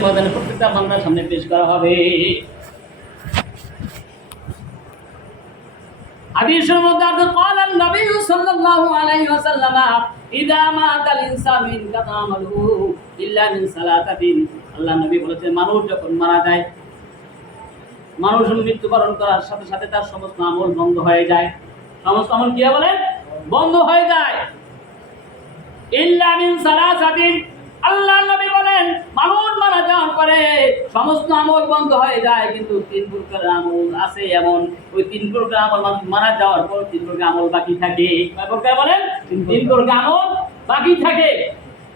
প্রত্যেকটা বান্দার সামনে পেশ করা হবে। হাদিসের মধ্যে আছে ক্বালা নবী সাল্লাল্লাহু আলাইহি ওয়াসাল্লাম ইযা মাতাল ইনসানু ইনকাতা আমালুহু ইল্লা মিন সালাতাতিন। আল্লাহ নবী বলেছেন, মানুষ যখন মারা যায়, মানুষ মৃত্যুবরণ করার সাথে সাথে তার সমস্ত আমল বন্ধ হয়ে যায়। সমস্ত আমল কি বলেন? বন্ধ হয়ে যায়। ইল্লা মিন সালাতাতিন, আল্লাহ নবী বলেন মানুষ মারা যাওয়ার পরে সমস্ত আমল বন্ধ হয়ে যায়, কিন্তু তিন প্রকার আমল আছে এমন, ওই তিন প্রকার আমল মানুষ মারা যাওয়ার পর তিন প্রকার আমল বাকি থাকে। কয় প্রকার বলেন? তিন প্রকার আমল বাকি থাকে,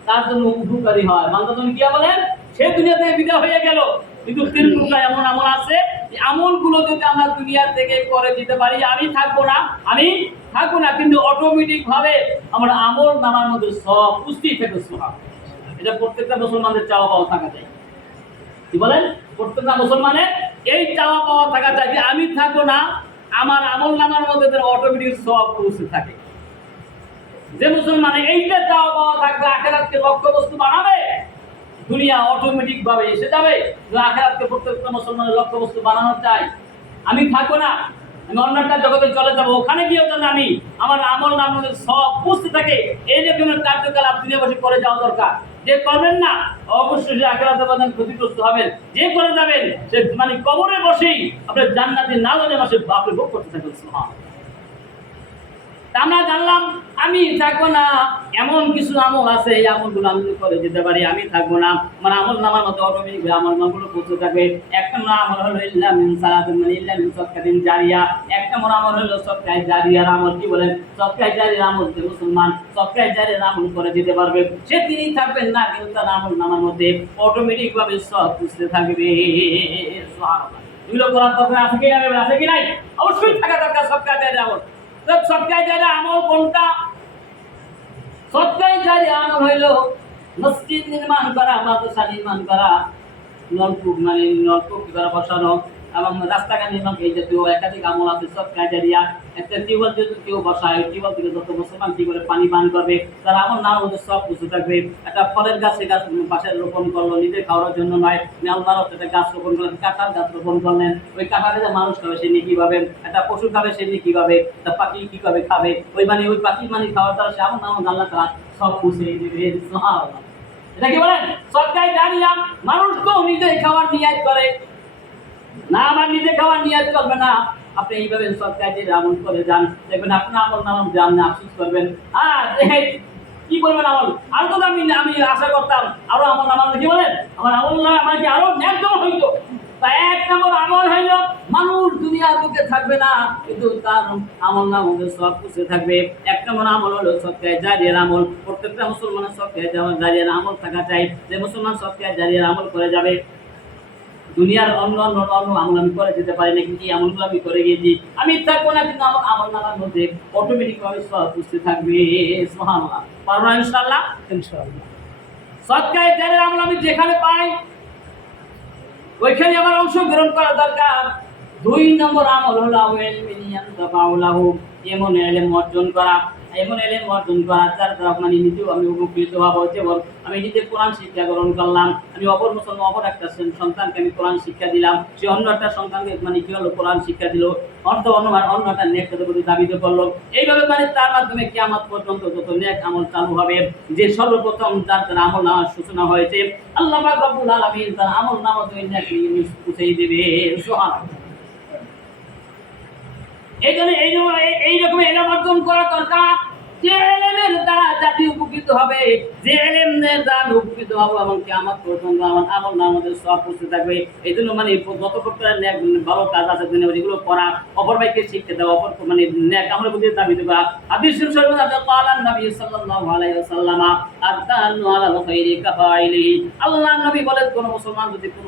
তার জন্য উপকারী হয়। মানুষ যখন কি বলেন, সে দুনিয়া থেকে বিদায় হয়ে গেল, কিন্তু তিন প্রকার এমন আমল আছে, এই আমলগুলো যদি আমরা দুনিয়া থেকে করে দিতে পারি, আমি থাকবো না, কিন্তু অটোমেটিক ভাবে আমার আমল নামার মধ্যে সব পুষ্টি থেকে সব। এটা প্রত্যেকটা মুসলমানের চাওয়া পাওয়া থাকা চাই। কি বলেন? প্রত্যেকটা মুসলমানের এই চাওয়া পাওয়া থাকা চাই যে আমি থাকবো না, আমার আমল নামার মধ্যে অটোমেটিক সব পৌঁছে থাকে। যে মুসলমানের এইটা চাওয়া পাওয়া থাকবে, আখিরাতকে লক্ষ্যবস্তু বানাবে, দুনিয়া অটোমেটিক ভাবে এসে যাবে। যে আখিরাতকে প্রত্যেকটা মুসলমানের লক্ষ্যবস্তু বানানো চাই, আমি থাকবো না, আমি অন্য একটা জগতে চলে যাবো, ওখানে গিয়েও যেন আমি আমার আমল নামার সব পুষতে থাকে, এই রকমের কার্যকলাপ দুনিয়াবাসী করে যাওয়া দরকার। যে করবেন না, অবশ্যই সে আখিরাতে বাদান ক্ষতিগ্রস্ত হবেন। যে করে যাবেন, সে মানে কবরে বসেই আপনার জান্নাতের নাজনে মাসে আপনি ভোগ করতে থাকবেন। সুবহানাল্লাহ। আমরা জানলাম আমি থাকবো না, এমন কিছু আমল আছে, এই আমলগুলো আমি করে দিতে পারি, আমি থাকবো না, আমার আমল নামার মতো অটোমেটিক আমল নামগুলো পৌঁছে থাকবে। একটা আমল হলো ইল্লা মিন সালাতিন, মানে ইল্লা মিন সাদকাতিন জারিয়া। একটা আমল হলো সদকায়ে জারিয়ার আমল। কি বলেন? সদকায়ে জারিয়ার আমল যে মুসলমান সদকায়ে জারিয়ার আমল করে দিতে পারবে, সে তিনি থাকবেন না, কিন্তু তার আমল নামার মধ্যে অটোমেটিক ভাবে সব পৌঁছতে থাকবে। সুবহানাল্লাহ। এগুলো করার দরকার আছে কি না? আছে কি নাই? অবশ্যই থাকা দরকার সদকায়ে জারিয়ার আমল। সদকায়ে জারিয়া আমল কোনটা? সদকায়ে জারিয়া আমল হইল মসজিদ নির্মাণ করা, মাদ্রাসা নির্মাণ করা, নলকূপ করা বসানো, এবং রাস্তাঘাট নির্মাণ, এই জাতীয় একাধিক আমল আছে সদকায়ে জারিয়া। একটা টিউবওয়েল যদি কেউ বসায়, টিউবওয়েল থেকে যত মুসলমান কি করে পানি পান করবে, তার আমল না হলে সব কিছু থাকবে। একটা ফলের গাছ পাশে রোপণ করলো, নিজে খাওয়ার জন্য নয়, আল্লাহর একটা গাছ রোপণ করলেন, কাঁঠাল গাছ রোপণ করলেন, ওই কাঁঠালে যে মানুষ খাবে সে নিয়ে কিভাবে, একটা পশু খাবে সে নিয়ে কিভাবে, একটা পাখি কিভাবে খাবে, ওই পাখি খাওয়ার দ্বারা সে আমল না আল্লাহ তাআলা সব বুঝিয়ে দিবে। সুবহানাল্লাহ। এটা কি বলেন? সদকায়ে জারিয়া। মানুষ তো নিজে খাওয়ার নিয়ত করে না, আমার নিজে খাওয়ার নিয়ত করবে না। আপনি এইভাবে সদকায়ে জারিয়া আমল করে যান, দেখবেন আপনার আমল নামার যে আপনি আফসোস করবেন, কি করবেন আমল। আর তো আমি আশা করতাম আরো আমল নামার, কি বলেন, আমার আমল নামা আমার কি আরো ন্যায্য হইতো। তাই এক নম্বর আমল হইল মানুষ দুনিয়ার বুকে থাকবে না, কিন্তু তার আমল নাম হবে সব কিছু থাকবে। এক নম্বর আমল হলো সদকায়ে জারিয়ার আমল। প্রত্যেকটা মুসলমানের সদকায়ে জারিয়ার আমল থাকা চাই। যে মুসলমান সদকায়ে জারিয়ার আমল করে যাবে, দুনিয়ার অন্য আমল আমি করে যেতে পারি না, কিন্তু এই আমলগুলো আমি করে গিয়েছি, আমি থাকবো না, কিন্তু আমার আমল নামার মধ্যে অটোমেটিক ভাবে সব কিছু থাকবে। সুবহানাল্লাহ। পারবো না ইনশাআল্লাহ? ইনশাআল্লাহ। সদকায়ে জারিয়ার আমল আমি যেখানে পাই ওইখানে আমার অংশগ্রহণ করা দরকার। দুই নম্বর আমল হলো এমন এলেম অর্জন করা, যার দ্বারা মানে নিজেও আমি উপকৃত হবো। যেমন আমি নিজে কোরআন শিক্ষা গ্রহণ করলাম, আমি অপর একটা সন্তানকে আমি কোরআন শিক্ষা দিলাম, সে অন্য একটা সন্তানকে মানে কি হলো কোরআন শিক্ষা দিল, অন্য একটা নেক দাবিত করলো। এইভাবে মানে তার মাধ্যমে কিয়ামত পর্যন্ত যত নেক আমল চালু হবে, যে সর্বপ্রথম যার দ্বারা আমল নামার সূচনা হয়েছে, আল্লাহ পাক রব্বুল আলামিন তার আমল নামা দুই নেক পৌঁছে দিবে। সুবহানাল্লাহ। এইরকম এলেম অর্জন করা দরকার, যে এলেমের দ্বারা জাতি উপকৃত হবে, যে এলেমের দ্বারা উপকৃত হবে এবং কিয়ামত পর্যন্ত আমার আমল নামাদের সব পৌঁছে থাকবে। এই জন্য মানে যত প্রকার নেক ভালো কাজ আছে যেগুলো করা, অপর ভাইকে শিক্ষা দেওয়া, অপর মানে নেক আমলের প্রতি দাবিত করা। হাদিস শরীফে আছে ক্বালান নবী সাল্লাল্লাহু আলাইহি ওয়াসাল্লাম আদাল্লু আলাল খাইরি কাফাইলিহি। আল্লাহর নবী বলেন, কোন মুসলমান যদি কোন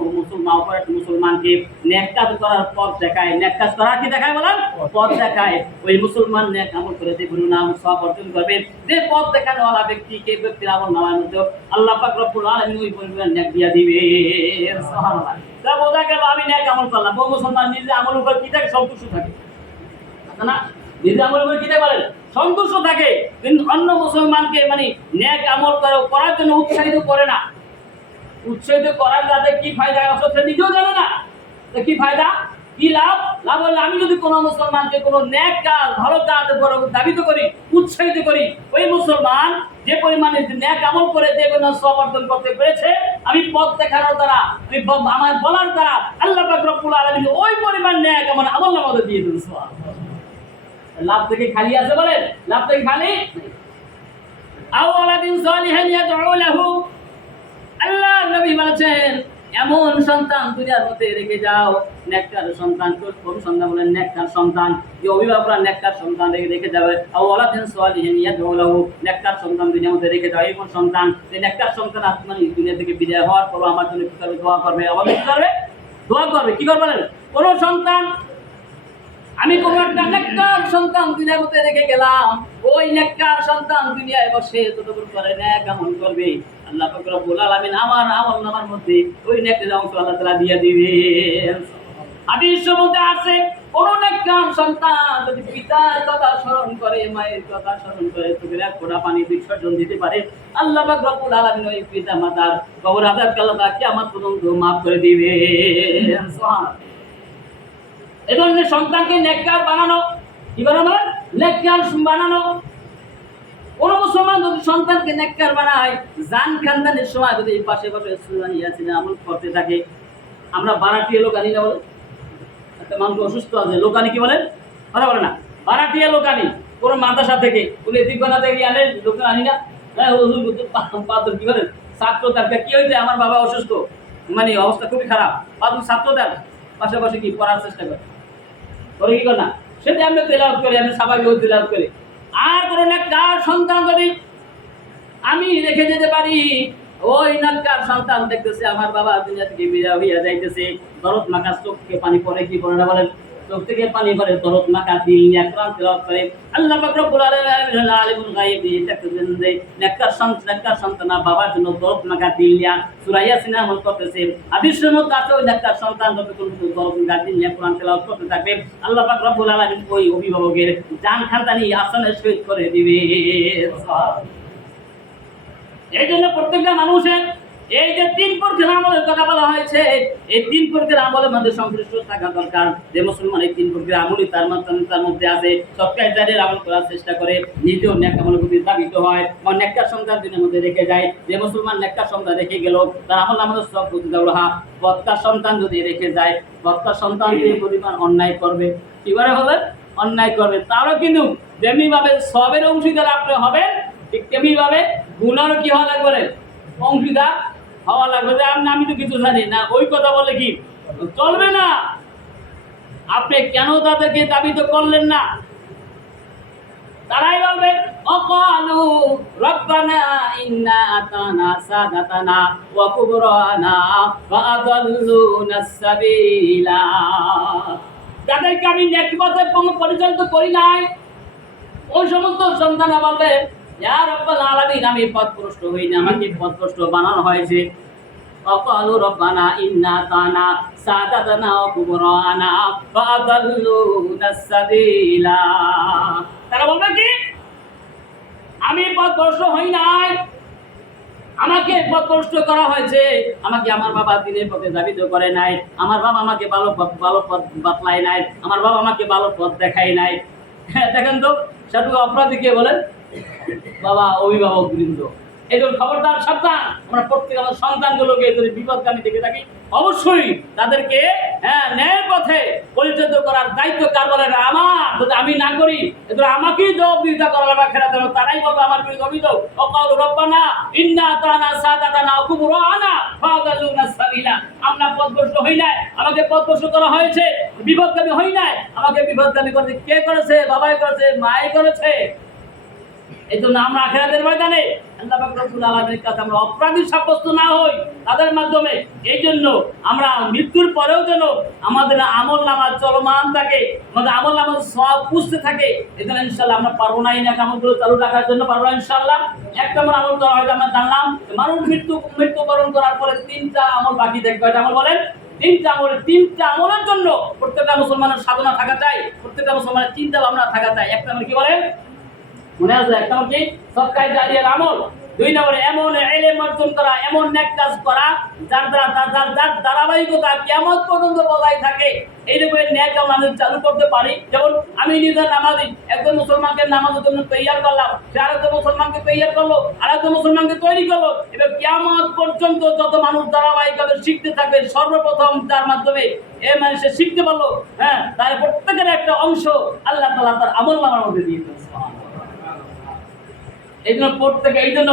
অপর একটা মুসলমানকে নেক কাজ করার পথ দেখায়, নেক কাজ করা কি দেখায় বলেন? পথ দেখায়, ওই মুসলমান নেক আমল করে দেখুন নাম সব অর্জন করবে। যে পথ দেখানো ওয়ালা ব্যক্তিকে, ব্যক্তির আমল নামার মধ্যে আল্লাহ পাক রব্বুল আলামিন ওই পরিমাণ নেক দিয়া দিবে। সুবহানাল্লাহ। তা বোঝা গেল আমি নেক আমল করলাম। ও মুসলমান নিজে আমলের উপর কি থাকে? সন্তুষ্ট থাকে না? নিজে আমলের উপর কি থাকে বলেন? সন্তুষ্ট থাকে, কিন্তু অন্য মুসলমানকে মানে নেক আমল করার জন্য উৎসাহিত করে না। উৎসাহিত করার যাতে কি ফায়দা অথচ সে নিজেও জানে না তো কি ফায়দা কি লাভ লাভ হলে আমি যদি কোনো মুসলমানকে কোনো ন্যাক কাজ ভালো কাজ দাবিত করি উৎসাহিত করি ওই মুসলমান যে পরিমাণে ন্যাক আমল করে যে কোনো সওয়াব অর্জন করতে পেরেছে আমি পথ দেখানোর দ্বারা আমি আমার বলার দ্বারা আল্লাহ পাক রব্বুল আলামিন ওই পরিমাণ ন্যাক আমল আমাদের দিয়ে দেন সুবহানাল্লাহ। লাভ থেকে খালি আছে বলেন লাভ থেকে খালি আওয়ালাদিন সালিহান ইয়াদউ লাহু আল্লাহ নবী বলেছেন এমন সন্তান দুনিয়ার মধ্যে রেখে যাও নেককার সন্তান কোন সন্তান বলেন নেককার সন্তান যে অভিভাবকরা নেককার সন্তান রেখে যাবে আওয়ালাদিন সালিহান ইয়াদউ লাহু নেককার সন্তান দুনিয়ার মধ্যে রেখে যাও এমন সন্তান যে নেককার সন্তান আত্মানি দুনিয়া থেকে বিদায় হওয়ার পর আমার জন্য কি করবে দোয়া করবে আমাদের কি করবে দোয়া করবে কি করবে বলেন কোন সন্তান আমি কোন একটা নেককার সন্তান দুনিয়ার মধ্যে রেখে গেলাম ওই নেককার সন্তান দুনিয়ায় বসে ততক্ষণ করে নেক আমল করবে আল্লাহ পাক রব্বুল আলামিন আমার আমলনামার মধ্যে ওই নেকের অংশ আল্লাহ তাআলা দিয়ে দিবেন। হাদিসের মধ্যে আছে কোন নেককার সন্তান যদি পিতার কথা স্মরণ করে মায়ের কথা স্মরণ করে চোখের এক ফোঁটা পানি বিসর্জন দিতে পারে আল্লাহ পাক রব্বুল আলামিন ওই পিতা মাতার কবর আযাবকে আল্লাহ তাআলা কিয়ামত পর্যন্ত মাফ করে দিবেন। সুবহানাল্লাহ। এই ধরনের সন্তানকে নেককার বানানো কি বানানো নেককার বানানো কোন মুসলমান যদি সন্তানকে নেককার বানায় জান খানদানের সময় যদি পাশে পাশে সুলানি ইয়াসিন আমল করতে থাকে আমরা বারাটিয়া লোকানি না বলে একটা মানুষ অসুস্থ আছে লোকানি কি বলেন কথা বলে না বারাটিয়া লোকানি কোন মাদ্রাসা থেকে কোন এতিমখানা থেকে আনে লোকানি আনি না হ্যাঁ পাথর কি বলেন ছাত্র তার কি হয়েছে আমার বাবা অসুস্থ মানে অবস্থা খুবই খারাপ পাথর ছাত্র তার পাশাপাশি কি পড়ার চেষ্টা করে কি করে না সেটা আমরা তেলাওয়াত করি আমি স্বাভাবিক তেলাওয়াত করি আর কোনো নেককার সন্তান যদি আমি রেখে যেতে পারি ওই নেককার সন্তান দেখতেছে আমার বাবা দুনিয়া থেকে বিদায় হইয়া যাইতেছে দরদ মাখা চোখ থেকে পানি পড়ে কি পড়ে না বলেন চোখ থেকে পানি পড়ে দরদ মাখা দিল নিয়ে কোরআন তেলাওয়াত করে আল্লাহ পাক রব্বুল আলামিন আলিমুল গায়ব দেখতেছেন যে নেককার সন্তান বাবার জন্য দরদ মাখা দিল নিয়ে সূরা ইয়াসিন আমল করতেছে হাদিসের মধ্যে আছে ওই নেককার সন্তান যতক্ষণ দরদ মাখা দিল নিয়ে কোরআন তেলাওয়াত করতে থাকবে আল্লাহ পাক রব্বুল আলামিন ওই অভিভাবকের জান খানদানি আসানের সহিত করে দিবে। এই জন্য প্রত্যেকটা মানুষের এই যে তিন প্রকার আমলের কথা বলা হয়েছে এই তিন প্রকার আমলের মধ্যে সংশ্লিষ্ট থাকা দরকার যে মুসলমান এই তিন প্রকার আমলই তার মধ্যে আছে সবকাই জারির আমল করার চেষ্টা করে নিজেও নেক আমলের প্রতি ধাবিত হয় বা নেককার সন্তান দিনের মধ্যে রেখে যায় যে মুসলমান নেককার সন্তান রেখে গেল তার আমল আমাদের সব প্রতি দৌড়হা বদকার সন্তান যদি রেখে যায় বদকার সন্তান যে পরিমাণ অন্যায় করবে কি করে হবে অন্যায় করবে তারও কিন্তু যেমনি ভাবে সবের অংশীদার আপনি হবেন ঠিক তেমনি ভাবে গুনারও কি হওয়া লাগবে অংশীদার হওয়া লাগবে যে আমি তো কিছু জানি না ওই কথা বলে কি চলবে না আপনি কেন তাদেরকে দাবিত করলেন না তারাই বলবে অকালু রব্বানা ইন্না আতানা সাদাতানা ওয়া কুবরানা ওয়া আদাল্লুনা সাবিলা যাদেরকে আমি নেক পথে পরিচালিত করি নাই ওই সমস্ত সন্তানরা বলবে ইয়া রাব্বাল আলামিন আমি পথভ্রষ্ট হইনি আমাকে পথভ্রষ্ট বানানো হয়েছে অকালু রব্বানা ইন্না আতানা সাদাতানা ওয়া কুবরানা ওয়া আদাল্লুনা সাবিলা তারা বলবে কি আমি পথভ্রষ্ট হই নাই আমাকে পথভ্রষ্ট করা হয়েছে আমাকে আমার বাবা দিনের পথে দাবিত করে নাই আমার বাবা আমাকে ভালো পথ বাতলায় নাই আমার বাবা আমাকে ভালো পথ দেখায় নাই দেখেন তো সেটু অপরাধী কে বলেন বাবা অভিভাবক বৃন্দ এই জন্য খবরদার সাবধান আমরা প্রত্যেক আমার সন্তানগুলোকে যদি বিপদগামী দেখে থাকি অবশ্যই তাদেরকে ন্যায়ের পথে পরিচালিত করার দায়িত্ব কার বলে আমার যদি আমি না করি এগুলো আমাকেই জবাবদিহিতা করা লাগবে খেলাতে তারাই বলবে আমার বিরুদ্ধে অভিযোগ অকাল রব্বানা ইন্না আতানা সাদাতানা কুবরানা ফাদাল্লুনা সাবিলা আমরা পথভ্রষ্ট হই নাই আমাকে পথভ্রষ্ট করা হয়েছে বিপদগামী হই নাই আমাকে বিপদগামী করতে কে করেছে বাবাই করেছে মাই করেছে এই জন্য আমরা আখিরাতের ময়দানে আল্লাহ পাক রব্বুল আলামিনের কাছে আমরা অপরাধী সাব্যস্ত না হই তাদের মাধ্যমে এই জন্য আমরা মৃত্যুর পরেও যেন আমাদের আমল নামা চলমান থাকে আমাদের আমল নামা সব পুষতে থাকে এজন্য ইনশাআল্লাহ আমরা পারবো না এই নেক আমলগুলো চালু রাখার জন্য পারবো না ইনশাআল্লাহ একটা আমরা আমল করা হয়তো আমরা জানলাম মানুষ মৃত্যুবরণ করার পরে তিনটা আমল বাকি থাকবে এটা আমল বলেন তিনটা আমলের জন্য প্রত্যেকটা মুসলমানের সাধনা থাকা চাই প্রত্যেকটা মুসলমানের চিন্তা ভাবনা থাকা চাই একটা আমরা কি বলেন মনে আছে একটা হচ্ছে সৎকার জারিয়ার আমল 2 নম্বরে এমন ইলম অর্জন করা, এমন নেক কাজ করা যার দ্বারা যার ধারাবাহিকতা কিয়ামত পর্যন্ত বজায় থাকে। এইরকম নেক আমাদের চালু করতে পারি। যেমন আমি নিজে নামাজি, একজন মুসলমানকে নামাজের জন্য তৈয়ার করলাম, সে আরেকজন মুসলমানকে তৈয়ার করলো, আরেকজন মুসলমানকে তৈরি করলো। এবার কিয়ামত পর্যন্ত যত মানুষ ধারাবাহিকভাবে শিখতে থাকবে, সর্বপ্রথম তার মাধ্যমে সে শিখতে পারলো, হ্যাঁ, তার প্রত্যেকের একটা অংশ আল্লাহ তাআলা তার আমলনামার মধ্যে দিয়ে দেন। এই জন্য প্রত্যেকে এই জন্য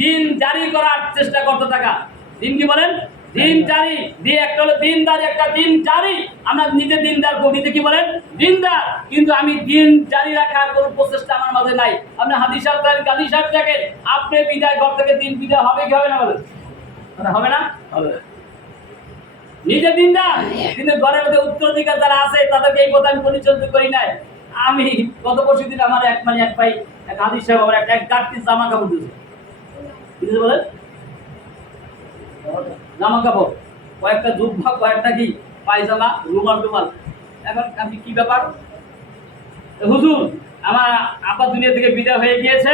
দিন জারি করার চেষ্টা করতে থাকা। দিন কি বলেন? দিন জারি। দিয়ে একটা হলো দিনদার, একটা দিন জারি। আমরা নিজে দিনদার, নিজে কি বলেন? দিনদার। কিন্তু আমি দিন জারি রাখার কোনো প্রচেষ্টা আমার মাঝে নাই। আপনি হাদিস সাহেব গাজী সাহেব দেখেন, আপনি বিদায় ঘর থেকে দিন বিদায় হবে কি হবে না বলেন? হবে না? হবে। নিজে দিনদার, কিন্তু ঘরের মধ্যে উত্তরাধিকার যারা আছে তাদেরকে এই কথা আমি পরিচালিত করি নাই। আমি গত পরশু দিন আমার এক ভাই এক হাদিস সাহেব আমার এক গাড়ি জামা কাপড় দিয়েছে, বলেন জামা কাপড়, কয়েকটা জুব্বা, কয়েকটা কি পায়জামা, রুমাল টুমাল। এখন আমি কি ব্যাপার, হুজুর আমার আব্বা দুনিয়া থেকে বিদায় হয়ে গিয়েছে,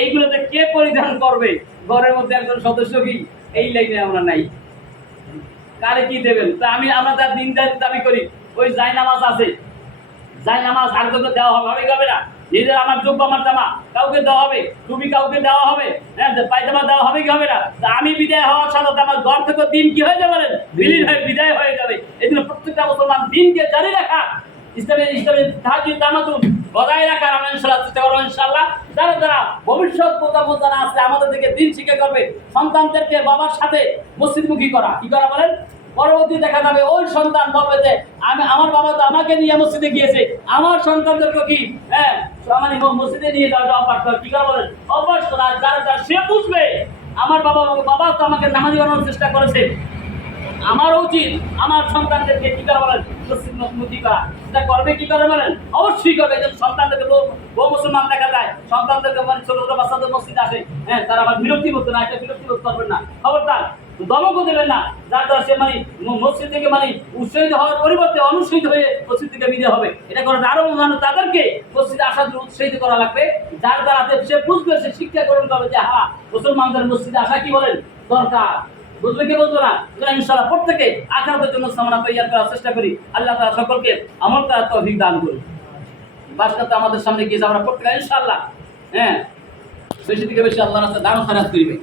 এইগুলোতে কে পরিধান করবে? ঘরের মধ্যে একজন সদস্য কি এই লাইনে আমরা নাই, কারে কি দেবেন? তা আমরা তার দিনদারি দাবি করি। ওই জায় নামাজ আছে, জায় নামাজ আর কাউকে দেওয়া হবে হবে না? নিজের আমার জুব্বা আমার জামা কাউকে দেওয়া হবে, টুপি কাউকে দেওয়া হবে, হ্যাঁ, পায়জামা দেওয়া হবে কি হবে না? তা আমি বিদায় হওয়ার সাথে আমার ঘর থেকে দিন কি হয়ে যাবে? বিলীন হয়ে বিদায় হয়ে যাবে। এই জন্য প্রত্যেকটা মুসলমান দিনকে জারি রাখা, ইসলামের তাহাজ্জুদ তামাতুন বজায় রাখার আমরা ইনশাআল্লাহ চেষ্টা করবো। ইনশাআল্লাহ যারা ভবিষ্যৎ প্রজন্ম যারা আছে আমাদের থেকে দিন শিক্ষা করবে, সন্তানদেরকে বাবার সাথে মসজিদমুখী করা, কি করা বলেন? পরবর্তী দেখা যাবে ওই সন্তান বলবে যে আমার বাবা তো আমাকে নিয়ে মসজিদে গিয়েছে, আমার সন্তানদেরকে কি মানে মসজিদে নিয়ে যাওয়াটা অভ্যাস করা, কি করা বলেন? অভ্যাস করা। যারা সে বুঝবে আমার বাবা তো আমাকে নামাজি বানানোর চেষ্টা করেছে, আমার উচিত আমার সন্তানদেরকে কি করা বলেন? মসজিদমুখী করা। সেটা করবে কি করে বলেন? অবশ্যই করবে। এই জন্য সন্তানদেরকে বহু মুসলমান দেখা যায় সন্তানদেরকে মানে ছোট ছোট বাচ্চাদের মসজিদ আসে, হ্যাঁ, তারা আবার বিরক্তি করতে না, একটা বিরক্তি বোধ করবেন না, খবরদার দমকও দেবেন না। যার দ্বারা সে মানে মসজিদ থেকে মানে উৎসাহিত হওয়ার পরিবর্তে অনুৎসাহিত হয়ে মসজিদ থেকে বিদায় হবে। এটা করে আরো মানুষ তাদেরকে মসজিদে আসার জন্য উৎসাহিত করা লাগবে। যার দ্বারা সে বুঝবে, সে শিক্ষা গ্রহণ করবে যে হ্যাঁ, মুসলমানদের মসজিদে আসা কি বলেন দরকার। বুঝবে কি বুঝবো না? ইনশাআল্লাহ প্রত্যেকে আখিরাতের জন্য সামনা তৈরি করার চেষ্টা করি। আল্লাহ তাআলা সকলকে আমল করার তৌফিক দান করুন। বাসকাতে আমাদের সামনে গিয়েছে, আমরা প্রত্যেকে ইনশাআল্লাহ, হ্যাঁ, বেশি থেকে বেশি আল্লাহর রাস্তায় দান খরচ করিবে।